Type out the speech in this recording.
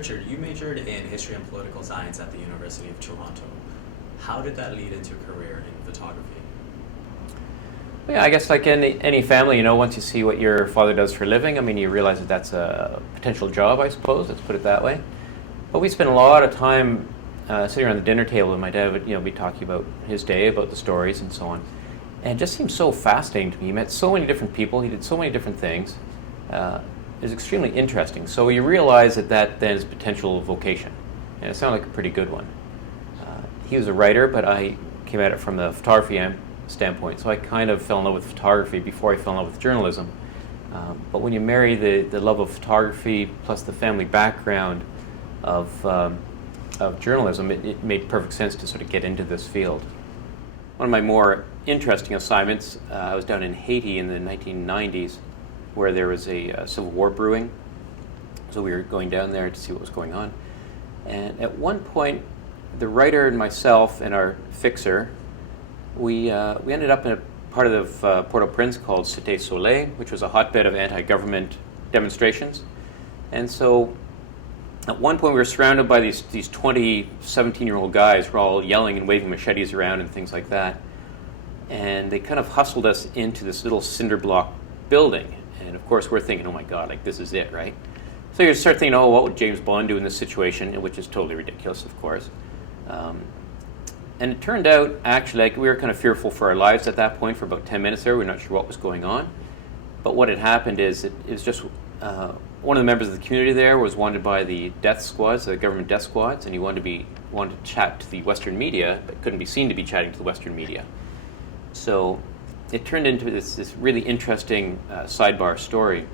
Richard, you majored in history and political science at the University of Toronto. How did that lead into a career in photography? Yeah, I guess like any family, once you see what your father does for a living, you realize that that's a potential job, I suppose, let's put it that way. But we spent a lot of time sitting around the dinner table, and my dad would, be talking about his day, about the stories and so on. And it just seemed so fascinating to me. He met so many different people, he did so many different things. It was extremely interesting. So you realize that then is potential vocation. And it sounded like a pretty good one. He was a writer, but I came at it from the photography standpoint. So I kind of fell in love with photography before I fell in love with journalism. But when you marry the love of photography plus the family background of journalism, it made perfect sense to sort of get into this field. One of my more interesting assignments, I was down in Haiti in the 1990s, where there was a civil war brewing. So we were going down there to see what was going on. And at one point, the writer and myself and our fixer, we ended up in a part of Port-au-Prince called Cité Soleil, which was a hotbed of anti-government demonstrations. And so at one point we were surrounded by these 20, 17-year-old guys who were all yelling and waving machetes around and things like that. And they kind of hustled us into this little cinder block building. And of course we're thinking, oh my God, like this is it, right? So you start thinking, oh, what would James Bond do in this situation? Which is totally ridiculous, of course. And it turned out, actually, like we were kind of fearful for our lives at that point for about 10 minutes there. We were not sure what was going on. But what had happened is it was just one of the members of the community there was wanted by the death squads, the government death squads, and he wanted to chat to the Western media, but couldn't be seen to be chatting to the Western media. So it turned into this really interesting sidebar story.